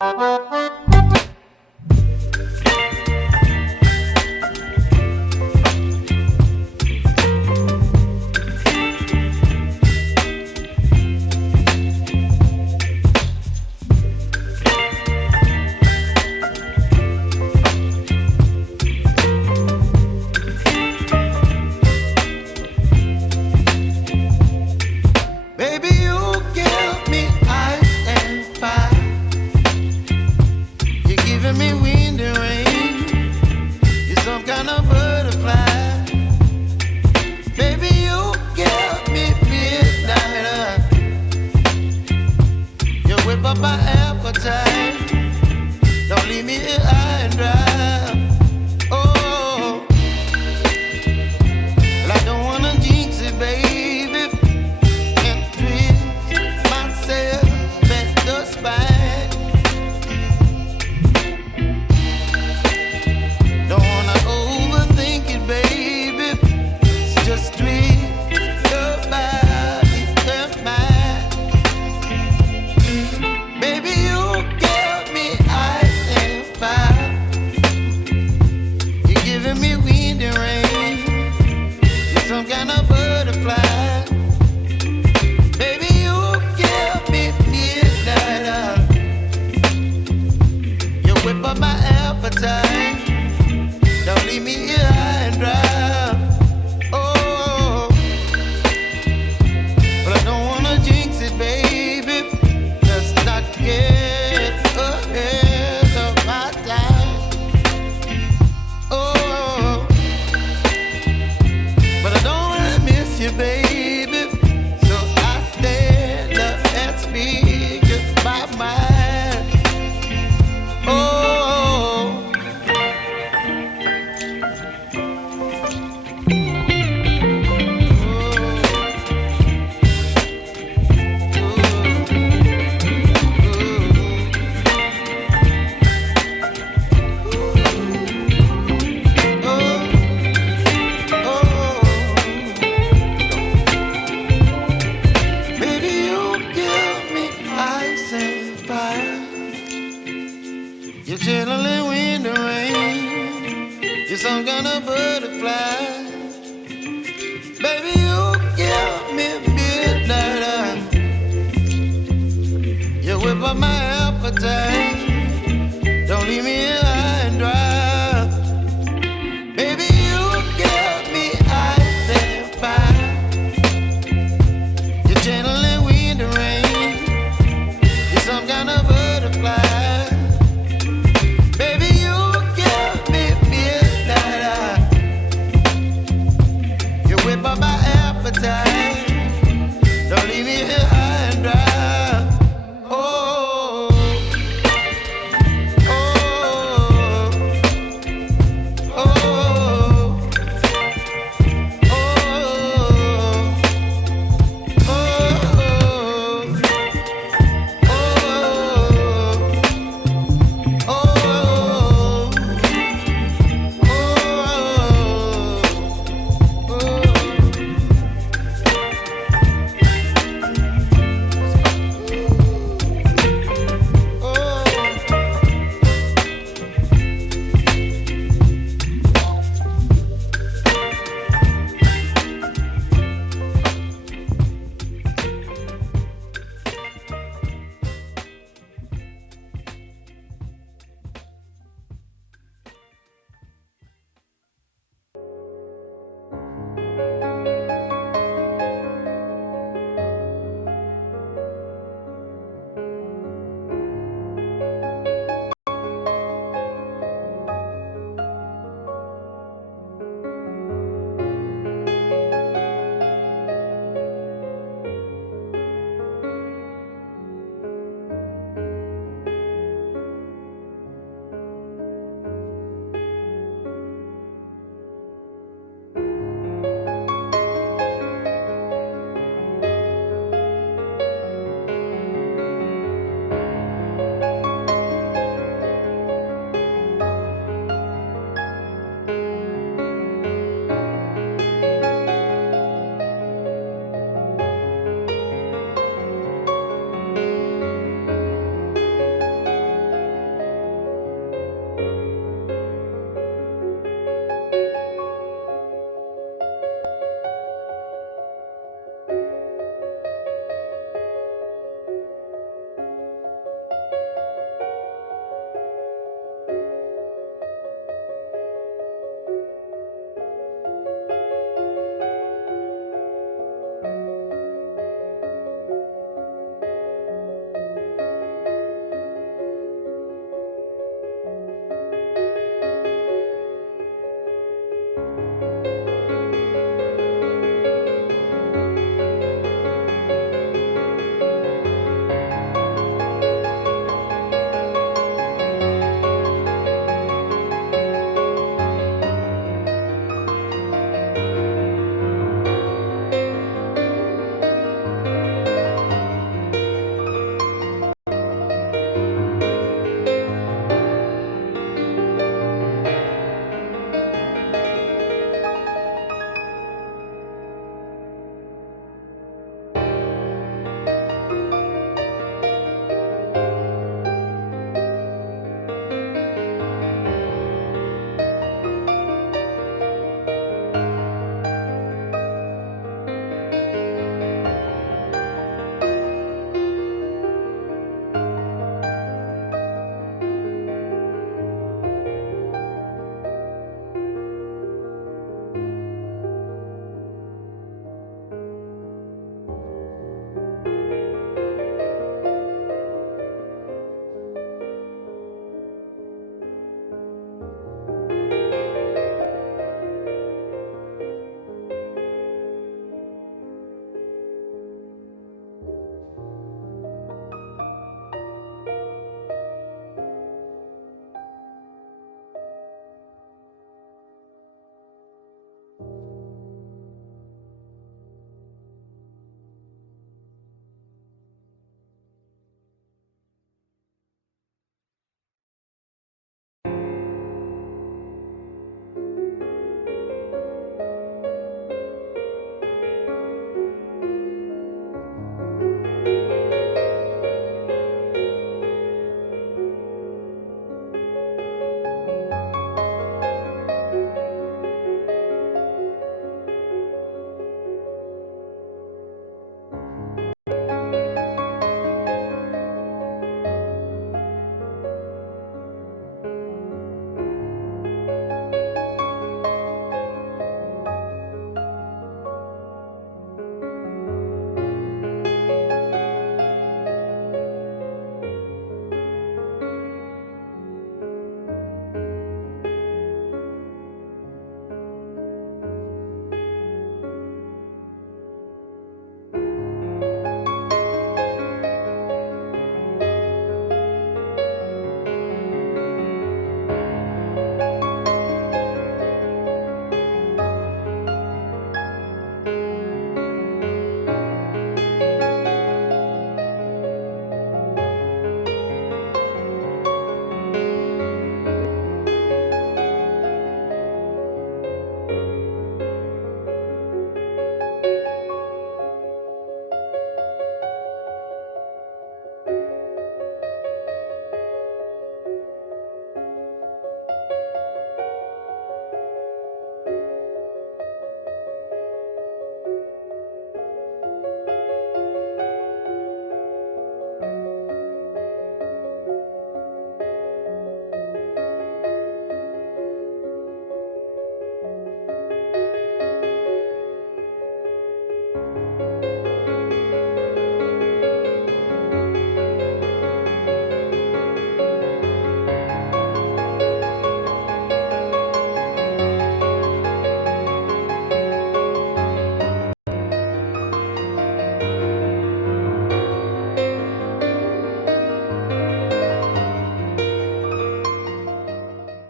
Baby, you give me ice and fire. You're giving me wind and rain. You're some kind of butterfly. Baby, you give me midnight. You whip up my appetite. Don't leave me here high and dry. Oh, well, I don't wanna jinx it, baby. Don't leave me here high and dry. Oh, but I don't wanna jinx it, baby. Let's not get ahead of my time. Oh, but I don't wanna miss you, baby. So I stand up and speak my mind. Oh. You're chilling wind and rain. You're some kind of butterfly. Baby, you give me midnight. You whip up my appetite.